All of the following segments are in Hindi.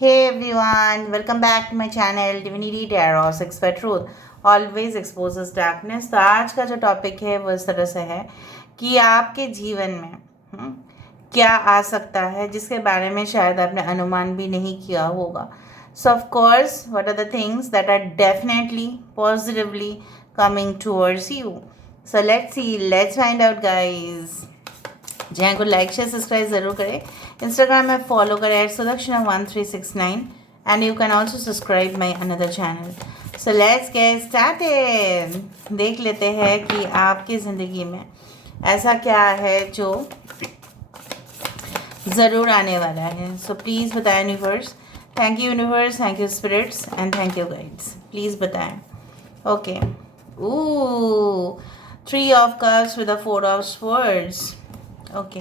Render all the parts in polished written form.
Hey everyone, welcome back to my channel Divinity Tarot 6 by Truth always exposes darkness। तो आज का जो टॉपिक है वो इस तरह से है कि आपके जीवन में क्या आ सकता है जिसके बारे में शायद आपने अनुमान भी नहीं किया होगा। So of course what are the things that are definitely positively coming towards you. So let's see, let's find out guys. जहाँ को लाइक शेयर सब्सक्राइब ज़रूर करें। इंस्टाग्राम में फॉलो करें @sudakshinah1369 and you can also subscribe my another channel. So let's get started. देख लेते हैं कि आपकी ज़िंदगी में ऐसा क्या है जो ज़रूर आने वाला है। सो प्लीज़ बताएं universe. Thank you universe, thank you spirits and thank you guides. Please बताएं। Okay, ooh, 3 of cups with a 4 of swords. Okay,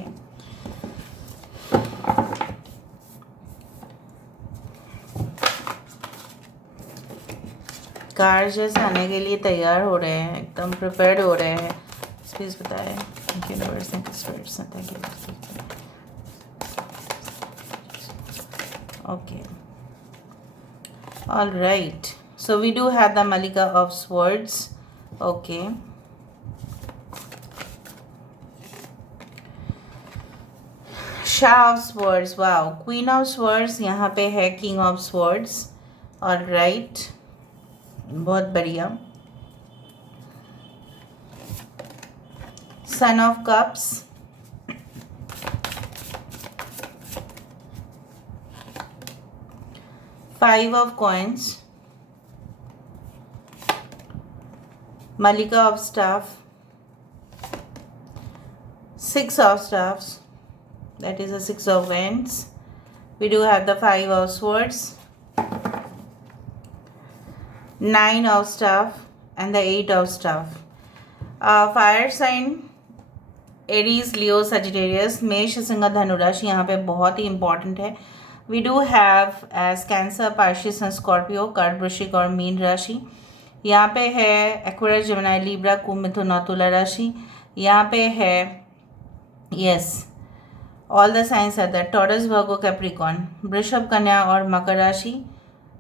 कार्जेस आने के लिए तैयार हो रहे हैं, एकदम प्रिपेयर्ड हो रहे हैं। प्लीज बताएं। Thank you universe, thank you spirits, thank you. Okay, all right, so we do have the मलिका ऑफ स्वर्ड्स। ओके, शाह of swords, wow, queen of swords, यहाँ पे है king of swords. All right, बहुत बढ़िया। Son of cups, five of coins, मलिका of staff, six of staffs, that is a 6 of wands. We do have the 5 of swords, 9 of staff and the 8 of staff. Fire sign Aries, Leo, Sagittarius, मेष, सिंह, धनु राशि यहाँ पे बहुत ही इंपॉर्टेंट है। We do have as Cancer, Pisces and Scorpio, कर्क, वृश्चिक और मीन राशि। यहाँ पे है एक्वेरियस, जेमिनी, लिब्रा, कुंभ, मिथुन और तुला राशि। यहाँ पे है yes all the signs are that, Taurus, Virgo, Capricorn, वृषभ, कन्या और मकर राशि।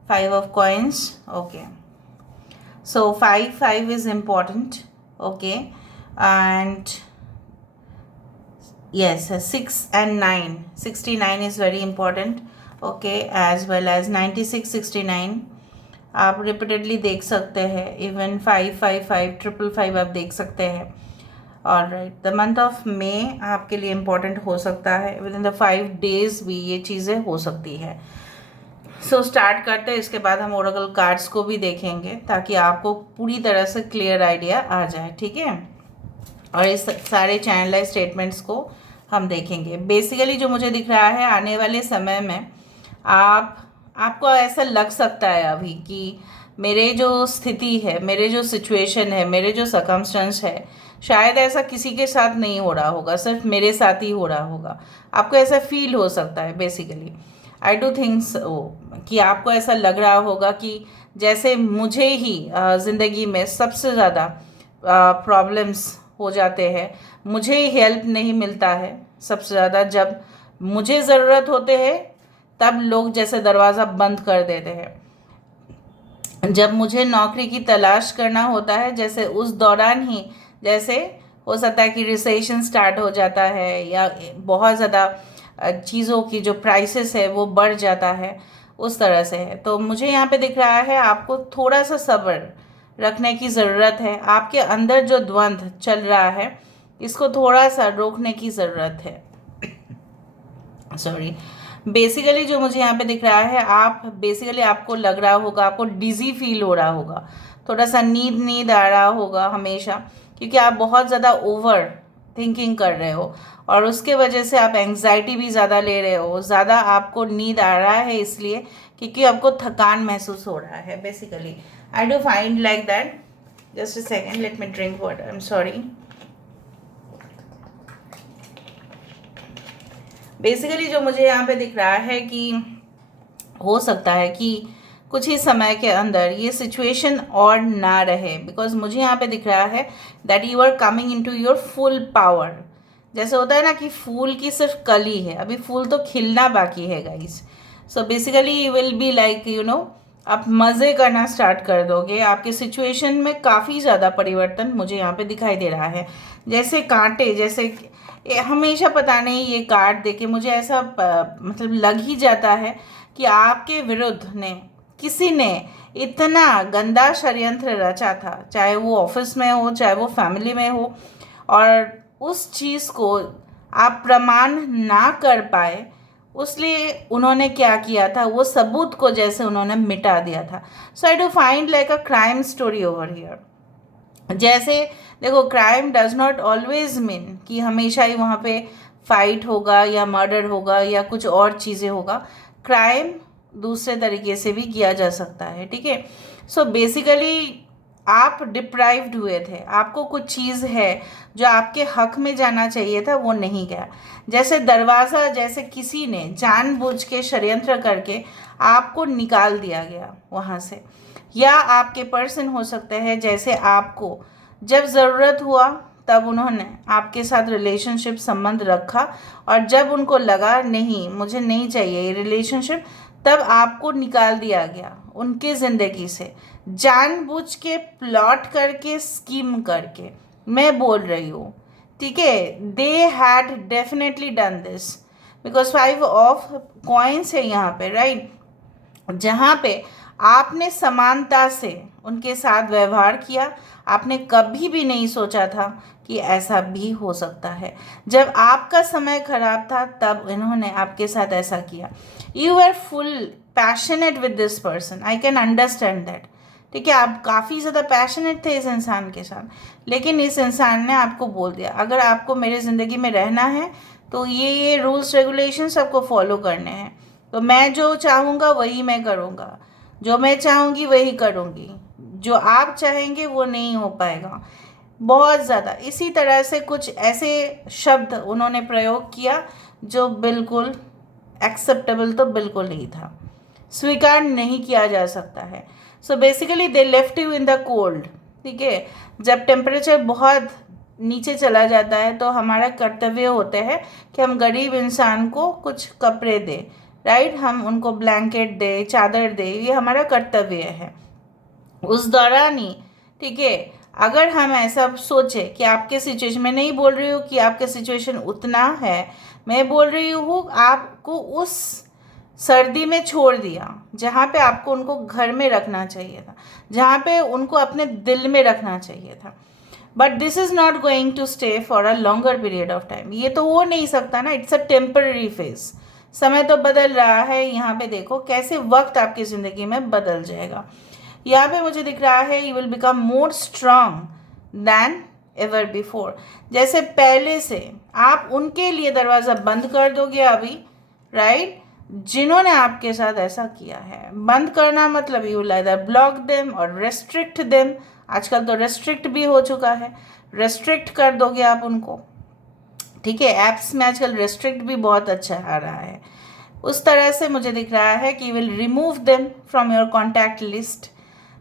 5 of coins. Okay, so 5 is important. Okay, and yes, 6 and 9, 69 is very important. Okay, as well as 96, 69 आप रिपीटेडली देख सकते हैं। इवन 555, 555 आप देख सकते हैं। All right, the month of May आपके लिए इम्पॉर्टेंट हो सकता है। विद इन द 5 days भी ये चीज़ें हो सकती है। सो स्टार्ट करते हैं, इसके बाद हम ओरेकल कार्ड्स को भी देखेंगे ताकि आपको पूरी तरह से क्लियर आइडिया आ जाए, ठीक है। और इस सारे चैनलाइज स्टेटमेंट्स को हम देखेंगे। बेसिकली जो मुझे दिख रहा है, आने वाले समय में आपको ऐसा लग सकता है अभी कि मेरे जो स्थिति है, मेरे जो सिचुएशन है, मेरे जो सर्कमस्टेंस है, शायद ऐसा किसी के साथ नहीं हो रहा होगा, सिर्फ मेरे साथ ही हो रहा होगा। आपको ऐसा फील हो सकता है। बेसिकली आई डू थिंक्स कि आपको ऐसा लग रहा होगा कि जैसे मुझे ही ज़िंदगी में सबसे ज़्यादा प्रॉब्लम्स हो जाते हैं, मुझे ही हेल्प नहीं मिलता है सबसे ज़्यादा। जब मुझे ज़रूरत होते हैं तब लोग जैसे दरवाज़ा बंद कर देते हैं। जब मुझे नौकरी की तलाश करना होता है, जैसे उस दौरान ही जैसे हो सकता है कि रिसेशन स्टार्ट हो जाता है, या बहुत ज़्यादा चीज़ों की जो प्राइसेस है वो बढ़ जाता है, उस तरह से है। तो मुझे यहाँ पे दिख रहा है आपको थोड़ा सा सब्र रखने की ज़रूरत है। आपके अंदर जो द्वंद्व चल रहा है, इसको थोड़ा सा रोकने की ज़रूरत है। सॉरी, बेसिकली जो मुझे यहाँ पे दिख रहा है, आपको लग रहा होगा, आपको डिजी फील हो रहा होगा, थोड़ा सा नींद आ रहा होगा हमेशा, क्योंकि आप बहुत ज़्यादा ओवर थिंकिंग कर रहे हो और उसके वजह से आप एंग्जाइटी भी ज़्यादा ले रहे हो। ज़्यादा आपको नींद आ रहा है इसलिए क्योंकि आपको थकान महसूस हो रहा है। Basically I do find like that. Just a second, let me drink water, I am sorry. Basically जो मुझे यहाँ पे दिख रहा है कि हो सकता है कि कुछ ही समय के अंदर ये सिचुएशन और ना रहे, बिकॉज मुझे यहाँ पे दिख रहा है that you are coming into your full power. जैसे होता है ना कि फूल की सिर्फ कली है, अभी फूल तो खिलना बाकी है guys. So basically you will be like आप मज़े करना स्टार्ट कर दोगे। आपके सिचुएशन में काफ़ी ज़्यादा परिवर्तन मुझे यहाँ पे दिखाई दे रहा है। जैसे कांटे, जैसे हमेशा पता नहीं ये काट देके मुझे ऐसा मतलब लग ही जाता है कि आपके विरुद्ध ने किसी ने इतना गंदा षड्यंत्र रचा था, चाहे वो ऑफिस में हो चाहे वो फैमिली में हो, और उस चीज़ को आप प्रमाण ना कर पाए, उसलिए उन्होंने क्या किया था, वो सबूत को जैसे उन्होंने मिटा दिया था। So I do find like a crime story over here. जैसे देखो, crime does not always mean कि हमेशा ही वहाँ पे फाइट होगा या मर्डर होगा या कुछ और चीज़ें होगा। क्राइम दूसरे तरीके से भी किया जा सकता है, ठीक है। सो बेसिकली आप डिप्राइव्ड हुए थे, आपको कुछ चीज़ है जो आपके हक में जाना चाहिए था, वो नहीं गया। जैसे दरवाज़ा, जैसे किसी ने जानबूझ के षड्यंत्र करके आपको निकाल दिया गया वहाँ से। या आपके पर्सन हो सकते हैं, जैसे आपको जब ज़रूरत हुआ तब उन्होंने आपके साथ रिलेशनशिप संबंध रखा, और जब उनको लगा नहीं मुझे नहीं चाहिए ये रिलेशनशिप, तब आपको निकाल दिया गया उनकी ज़िंदगी से, जानबूझ के, प्लॉट करके, स्कीम करके। मैं बोल रही हूँ, ठीक है, they had definitely done this because 5 of coins है यहाँ पे, राइट, जहाँ पे आपने समानता से उनके साथ व्यवहार किया। आपने कभी भी नहीं सोचा था कि ऐसा भी हो सकता है। जब आपका समय खराब था तब इन्होंने आपके साथ ऐसा किया। You are full passionate with this person, I can understand that, ठीक है। आप काफ़ी ज़्यादा पैशनेट थे इस इंसान के साथ, लेकिन इस इंसान ने आपको बोल दिया अगर आपको मेरे ज़िंदगी में रहना है तो ये रूल्स रेगुलेशंस आपको फॉलो करने हैं। तो मैं जो चाहूँगा वही मैं करूँगा, जो मैं चाहूँगी वही करूँगी, जो आप चाहेंगे वो नहीं हो पाएगा। बहुत ज़्यादा इसी तरह से कुछ ऐसे शब्द उन्होंने प्रयोग किया जो बिल्कुल एक्सेप्टेबल तो बिल्कुल नहीं था, स्वीकार नहीं किया जा सकता है। So basically they left you in the cold, ठीक है। जब टेम्परेचर बहुत नीचे चला जाता है तो हमारा कर्तव्य होता है कि हम गरीब इंसान को कुछ कपड़े दें, राइट, हम उनको ब्लैंकेट दे, चादर दे, ये हमारा कर्तव्य है उस दौरान ही, ठीक है। अगर हम ऐसा सोचे कि आपके सिचुएशन में, नहीं बोल रही हूँ कि आपके सिचुएशन उतना है, मैं बोल रही हूँ आपको उस सर्दी में छोड़ दिया जहाँ पे आपको उनको घर में रखना चाहिए था, जहाँ पे उनको अपने दिल में रखना चाहिए था। But this is not going to stay for a longer period of time. ये तो हो नहीं सकता ना, इट्स अ टेम्पररी फेज। समय तो बदल रहा है, यहाँ पे देखो कैसे वक्त आपकी ज़िंदगी में बदल जाएगा। यहाँ पे मुझे दिख रहा है you will become more strong than ever before. जैसे पहले से आप उनके लिए दरवाज़ा बंद कर दोगे अभी, राइट, जिन्होंने आपके साथ ऐसा किया है। बंद करना मतलब you will either block them और रेस्ट्रिक्ट देम। आजकल तो रेस्ट्रिक्ट भी हो चुका है, रेस्ट्रिक्ट कर दोगे आप उनको, ठीक है। ऐप्स में आजकल रेस्ट्रिक्ट भी बहुत अच्छा आ रहा है। उस तरह से मुझे दिख रहा है कि you will remove them from your contact list.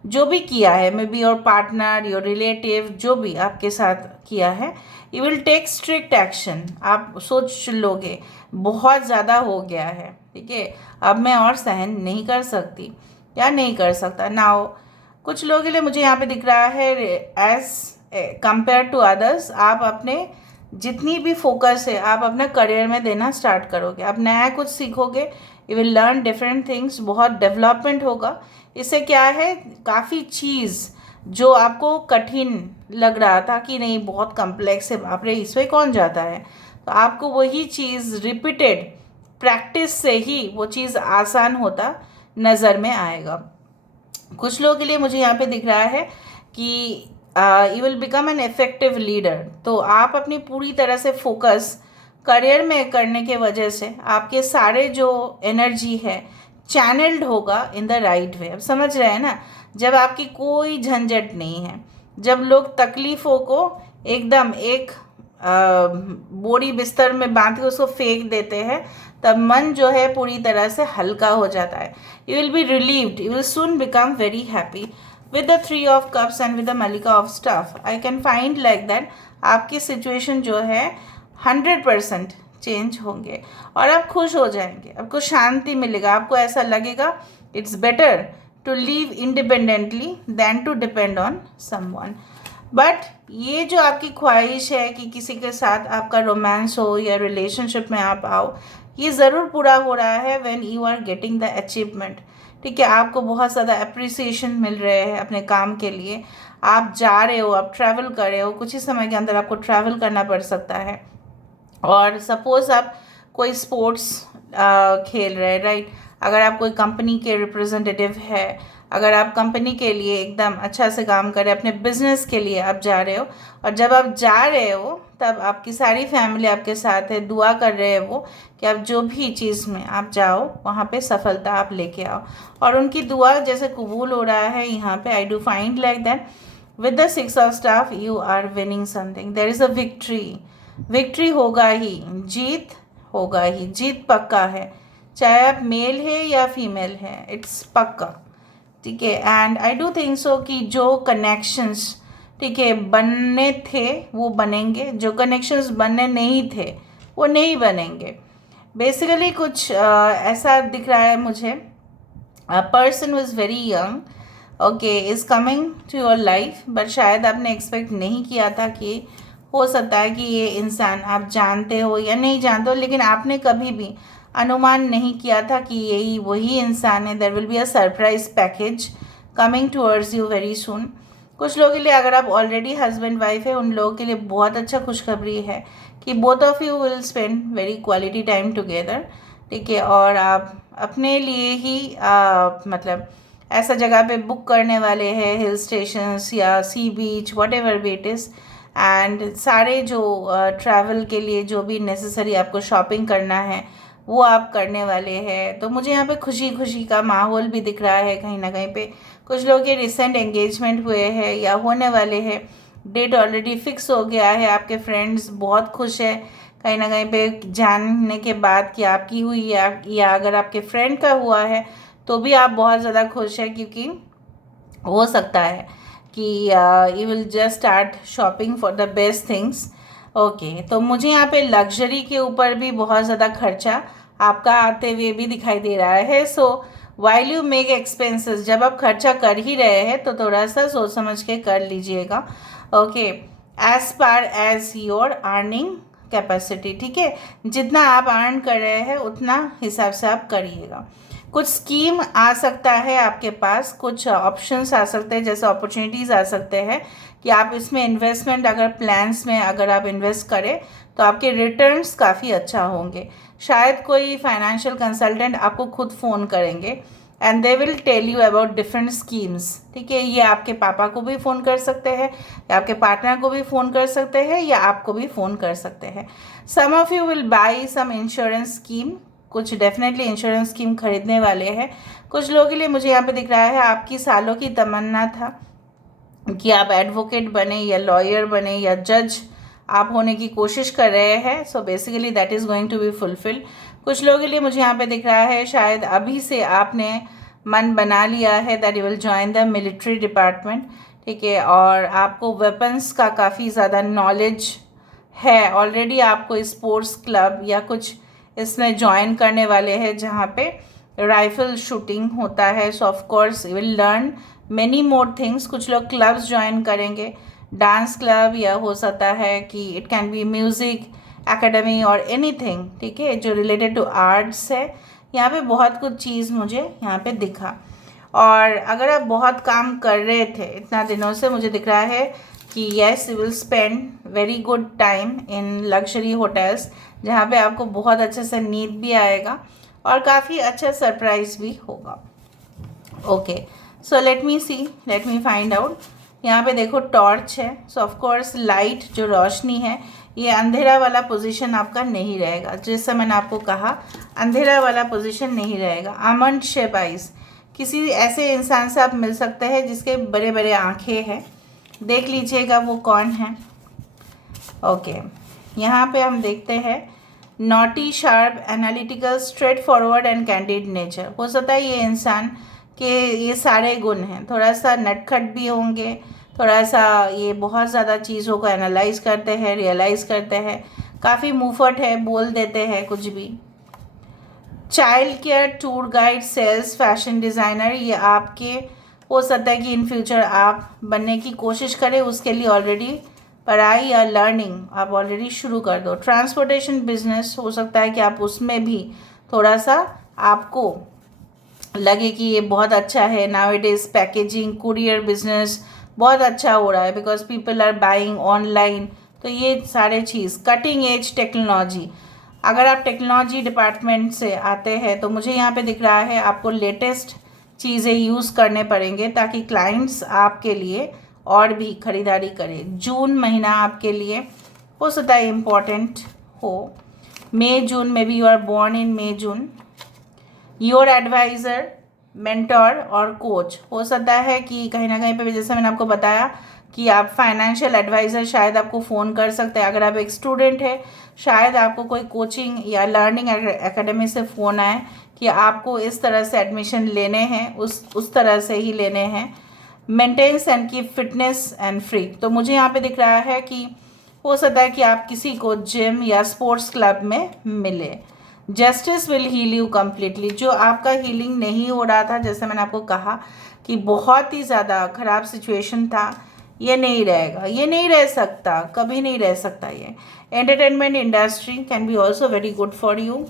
जो भी किया है, may be your partner, your relative, जो भी आपके साथ किया है, you will take strict action. आप सोच लोगे बहुत ज़्यादा हो गया है, ठीक है, अब मैं और सहन नहीं कर सकती या नहीं कर सकता। नाउ कुछ लोगों के लिए मुझे यहाँ पे दिख रहा है एज कंपेयर टू अदर्स, आप अपने जितनी भी फोकस है आप अपना करियर में देना स्टार्ट करोगे। आप नया कुछ सीखोगे, you will learn different things, बहुत डेवलपमेंट होगा। इससे क्या है, काफ़ी चीज़ जो आपको कठिन लग रहा था कि नहीं बहुत कॉम्प्लेक्स है, बाप रे इसमें कौन जाता है, तो आपको वही चीज़ रिपीटेड प्रैक्टिस से ही वो चीज़ आसान होता नज़र में आएगा। कुछ लोगों के लिए मुझे यहाँ पे दिख रहा है कि you will become an effective leader. तो आप अपनी पूरी तरह से फोकस करियर में करने के वजह से आपके सारे जो एनर्जी है चैनल्ड होगा इन द राइट वे। अब समझ रहे हैं ना, जब आपकी कोई झंझट नहीं है, जब लोग तकलीफ़ों को एकदम एक बोरी बिस्तर में बांध के उसको फेंक देते हैं, तब मन जो है पूरी तरह से हल्का हो जाता है। You will be relieved, you will soon become very happy with the 3 of cups and with the malika of staff. I can find like that आपकी सिचुएशन जो है 100% चेंज होंगे और आप खुश हो जाएंगे, आपको शांति मिलेगा, आपको ऐसा लगेगा it's better to live independently than to depend on someone. But ये जो आपकी ख्वाहिश है कि किसी के साथ आपका रोमांस हो या रिलेशनशिप में आप आओ, ये ज़रूर पूरा हो रहा है when you are getting the achievement. ठीक है, आपको बहुत ज़्यादा अप्रिसिएशन मिल रहे हैं अपने काम के लिए, आप जा रहे हो, आप ट्रैवल कर रहे हो, कुछ ही समय के अंदर आपको ट्रैवल करना पड़ सकता है। और सपोज़ आप कोई स्पोर्ट्स खेल रहे हैं, राइट, अगर आप कोई कंपनी के रिप्रेजेंटेटिव है, अगर आप कंपनी के लिए एकदम अच्छा से काम कर रहे हैं, अपने बिजनेस के लिए आप जा रहे हो, और जब आप जा रहे हो तब आपकी सारी फैमिली आपके साथ है, दुआ कर रहे हैं वो कि आप जो भी चीज़ में आप जाओ वहाँ पे सफलता आप लेके आओ, और उनकी दुआ जैसे कबूल हो रहा है यहाँ पे। I do find like that with the 6 of staff you are winning something, there is a victory. Victory होगा ही, जीत होगा ही, जीत पक्का है, चाहे आप मेल है या फीमेल है, इट्स पक्का। ठीक है, and I do think so कि जो कनेक्शंस, ठीक है, बनने थे वो बनेंगे, जो कनेक्शंस बनने नहीं थे वो नहीं बनेंगे। बेसिकली कुछ ऐसा दिख रहा है मुझे, a person was very young, okay, is coming to your life, but शायद आपने एक्सपेक्ट नहीं किया था कि हो सकता है कि ये इंसान आप जानते हो या नहीं जानते हो, लेकिन आपने कभी भी अनुमान नहीं किया था कि यही वही इंसान है। There will be a surprise package coming towards you very soon. कुछ लोगों के लिए, अगर आप ऑलरेडी हस्बैंड वाइफ है, उन लोगों के लिए बहुत अच्छा खुशखबरी है कि both of you will spend very quality time together. ठीक है, और आप अपने लिए ही मतलब ऐसा जगह पे बुक करने वाले हैं, हिल स्टेशंस या sea beach, whatever be it is, and सारे जो ट्रैवल के लिए जो भी नेसेसरी आपको शॉपिंग करना है वो आप करने वाले हैं। तो मुझे यहाँ पे खुशी खुशी का माहौल भी दिख रहा है कहीं ना कहीं पे। कुछ लोग के रिसेंट एंगेजमेंट हुए हैं या होने वाले हैं, डेट ऑलरेडी फिक्स हो गया है, आपके बहुत खुश है कहीं ना कहीं पे जानने के बाद कि आपकी हुई या अगर आपके फ्रेंड का हुआ है तो भी आप बहुत ज़्यादा खुश हैं, क्योंकि हो सकता है कि you will just start shopping for the best things. Okay, तो मुझे यहाँ पे लग्जरी के ऊपर भी बहुत ज़्यादा खर्चा आपका आते हुए भी दिखाई दे रहा है। So while you make expenses, जब आप खर्चा कर ही रहे हैं तो थोड़ा सा सोच समझ के कर लीजिएगा। Okay, as per as your earning capacity, ठीक है, जितना आप अर्न कर रहे हैं उतना हिसाब से आप करिएगा। कुछ स्कीम आ सकता है आपके पास, कुछ ऑप्शंस आ सकते हैं, जैसे अपॉर्चुनिटीज़ आ सकते हैं कि आप इसमें इन्वेस्टमेंट, अगर प्लान्स में अगर आप इन्वेस्ट करें तो आपके रिटर्न्स काफ़ी अच्छा होंगे। शायद कोई फाइनेंशियल कंसल्टेंट आपको खुद फ़ोन करेंगे and they will tell you about different schemes. ठीक है, ये आपके पापा को भी फ़ोन कर सकते हैं, या आपके पार्टनर को भी फ़ोन कर सकते हैं, या आपको भी फ़ोन कर सकते हैं। Some of you will buy some insurance scheme, कुछ डेफिनेटली इंश्योरेंस स्कीम खरीदने वाले हैं। कुछ लोगों के लिए मुझे यहाँ पे दिख रहा है आपकी सालों की तमन्ना था कि आप एडवोकेट बने या लॉयर बने या जज आप होने की कोशिश कर रहे हैं। So basically that is going to be fulfil. कुछ लोगों के लिए मुझे यहाँ पे दिख रहा है शायद अभी से आपने मन बना लिया है that you will join the military department. ठीक है, और आपको वेपन्स का काफ़ी ज़्यादा नॉलेज है ऑलरेडी, आपको स्पोर्ट्स क्लब या कुछ इसमें ज्वाइन करने वाले हैं जहाँ पे राइफल शूटिंग होता है। सो of course you will learn many more things. कुछ लोग क्लब्स ज्वाइन करेंगे, डांस क्लब, या हो सकता है कि it can be music academy और एनीथिंग, ठीक है, जो रिलेटेड टू आर्ट्स है। यहाँ पे बहुत कुछ चीज़ मुझे यहाँ पे दिखा। और अगर आप बहुत काम कर रहे थे इतना दिनों से, मुझे दिख रहा है कि yes you will spend very good time in luxury hotels, जहाँ पे आपको बहुत अच्छे से नींद भी आएगा और काफ़ी अच्छा सरप्राइज भी होगा। Okay, so let me find out. यहाँ पे देखो टॉर्च है, सो ऑफ कोर्स लाइट जो रोशनी है, ये अंधेरा वाला पोजीशन आपका नहीं रहेगा। जैसा मैंने आपको कहा, अंधेरा वाला पोजीशन नहीं रहेगा। आमंड शेप आइज, किसी ऐसे इंसान से आप मिल सकते हैं जिसके बड़े बड़े आँखें हैं, देख लीजिएगा वो कौन है। ओके, यहाँ पे हम देखते हैं naughty, sharp, analytical, straight forward and candid nature. हो सकता है ये इंसान के ये सारे गुण हैं। थोड़ा सा नटखट भी होंगे, थोड़ा सा ये बहुत ज़्यादा चीज़ों को एनालाइज करते हैं, रियलाइज़ करते हैं, काफ़ी मुफट है, बोल देते हैं कुछ भी। Child care, tour guide, sales, fashion designer, ये आपके हो सकता है कि इन फ्यूचर आप बनने की कोशिश करें, उसके लिए ऑलरेडी पढ़ाई या लर्निंग आप ऑलरेडी शुरू कर दो। ट्रांसपोर्टेशन बिजनेस हो सकता है कि आप उसमें भी थोड़ा सा आपको लगे कि ये बहुत अच्छा है। Now it is packaging, courier business बहुत अच्छा हो रहा है because people are buying online. तो ये सारे चीज़, कटिंग एज टेक्नोलॉजी, अगर आप टेक्नोलॉजी डिपार्टमेंट से आते हैं तो मुझे यहाँ पे दिख रहा है आपको लेटेस्ट चीज़ें यूज़ करने पड़ेंगे ताकि क्लाइंट्स आपके लिए और भी खरीदारी करें। जून महीना आपके लिए हो सकता है इम्पॉर्टेंट हो। मई जून में भी, you are born in May June. Your adviser, mentor और कोच, हो सकता है कि कहीं ना कहीं पे, जैसे मैंने आपको बताया कि आप फाइनेंशियल एडवाइज़र शायद आपको फ़ोन कर सकते हैं। अगर आप एक स्टूडेंट है, शायद आपको कोई कोचिंग या लर्निंग एकेडमी से फ़ोन आए कि आपको इस तरह से एडमिशन लेने हैं, उस तरह से ही लेने हैं। Maintenance and keep fitness and free, तो मुझे यहाँ पे दिख रहा है कि हो सकता है कि आप किसी को जिम या स्पोर्ट्स क्लब में मिले। Justice will heal you completely, जो आपका हीलिंग नहीं हो रहा था, जैसे मैंने आपको कहा कि बहुत ही ज़्यादा ख़राब सिचुएशन था, ये नहीं रहेगा, ये नहीं रह सकता, कभी नहीं रह सकता ये। Entertainment industry can be also very good for you,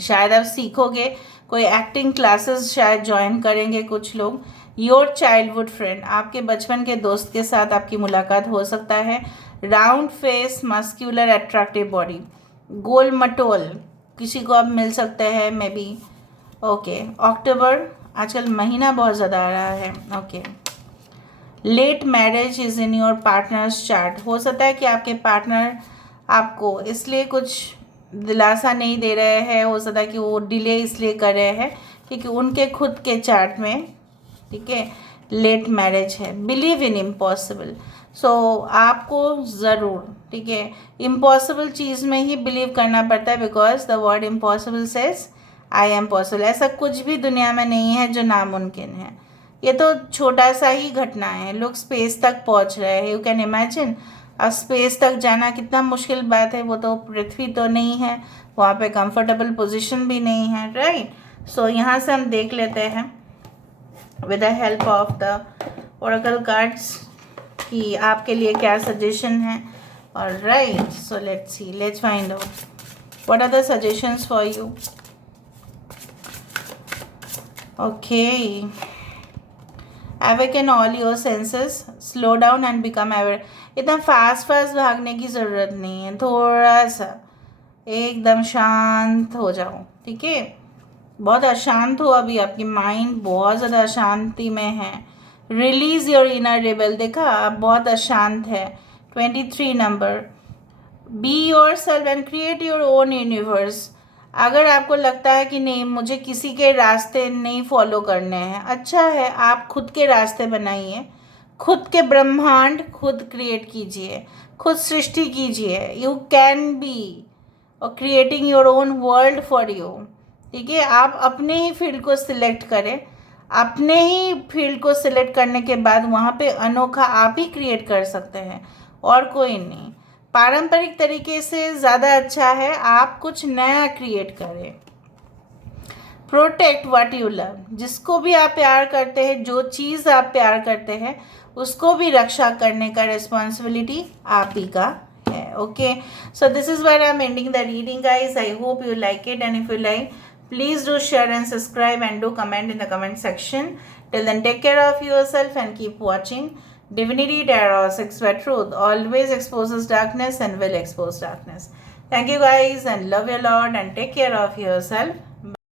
शायद आप सीखोगे, कोई एक्टिंग क्लासेस शायद ज्वाइन करेंगे कुछ लोग। योर चाइल्डहुड फ्रेंड, आपके बचपन के दोस्त के साथ आपकी मुलाकात हो सकता है। Round face, muscular attractive body, गोल मटोल, किसी को आप मिल सकते हैं मे बी। ओके, अक्टूबर, आजकल महीना बहुत ज़्यादा आ रहा है। Okay, late marriage is in your partner's chart, हो सकता है कि आपके पार्टनर आपको इसलिए कुछ दिलासा नहीं दे रहे हैं, हो सकता है कि वो डिले इसलिए कर रहे हैं क्योंकि उनके खुद के चार्ट में, ठीक है, लेट मैरिज है। बिलीव इन इम्पॉसिबल, सो आपको ज़रूर, ठीक है, इम्पॉसिबल चीज़ में ही बिलीव करना पड़ता है because the word impossible says I am possible. ऐसा कुछ भी दुनिया में नहीं है जो नामुमकिन है। ये तो छोटा सा ही घटना है, लोग स्पेस तक पहुंच रहे हैं, यू कैन इमेजिन। अब स्पेस तक जाना कितना मुश्किल बात है, वो तो पृथ्वी तो नहीं है, वहाँ पे कंफर्टेबल पोजीशन भी नहीं है, राइट। सो यहाँ से हम देख लेते हैं with the help of the oracle cards कि आपके लिए क्या सजेशन है। और right, so let's see, let's find out what are the suggestions for you. Okay, awaken all your senses, slow down and become aware। इतना फास्ट भागने की ज़रूरत नहीं है, थोड़ा सा एकदम शांत हो जाओ, ठीक है। बहुत अशांत हो अभी, आपकी माइंड बहुत ज़्यादा अशांति में है। रिलीज योर इनर रेबल, देखा आप बहुत अशांत है। 23 number, be your self and create your own universe. अगर आपको लगता है कि नहीं मुझे किसी के रास्ते नहीं फॉलो करने हैं, अच्छा है, आप खुद के रास्ते बनाइए, खुद के ब्रह्मांड खुद क्रिएट कीजिए, खुद सृष्टि कीजिए। यू कैन बी और creating your own world for you, ठीक है। आप अपने ही फील्ड को सिलेक्ट करें, अपने ही फील्ड को सिलेक्ट करने के बाद वहाँ पे अनोखा आप ही क्रिएट कर सकते हैं और कोई नहीं। पारंपरिक तरीके से ज़्यादा अच्छा है आप कुछ नया क्रिएट करें। प्रोटेक्ट व्हाट यू लव, जिसको भी आप प्यार करते हैं, जो चीज़ आप प्यार करते हैं, उसको भी रक्षा करने का रिस्पॉन्सिबिलिटी आप ही का है। Okay, so this is what I am ending the reading guys. I hope you like it, and if you like, please do share and subscribe and do comment in the comment section. Till then, take care of yourself and keep watching Divinity Tarot 6 where truth always exposes darkness and will expose darkness. Thank you guys and love you a lot and take care of yourself.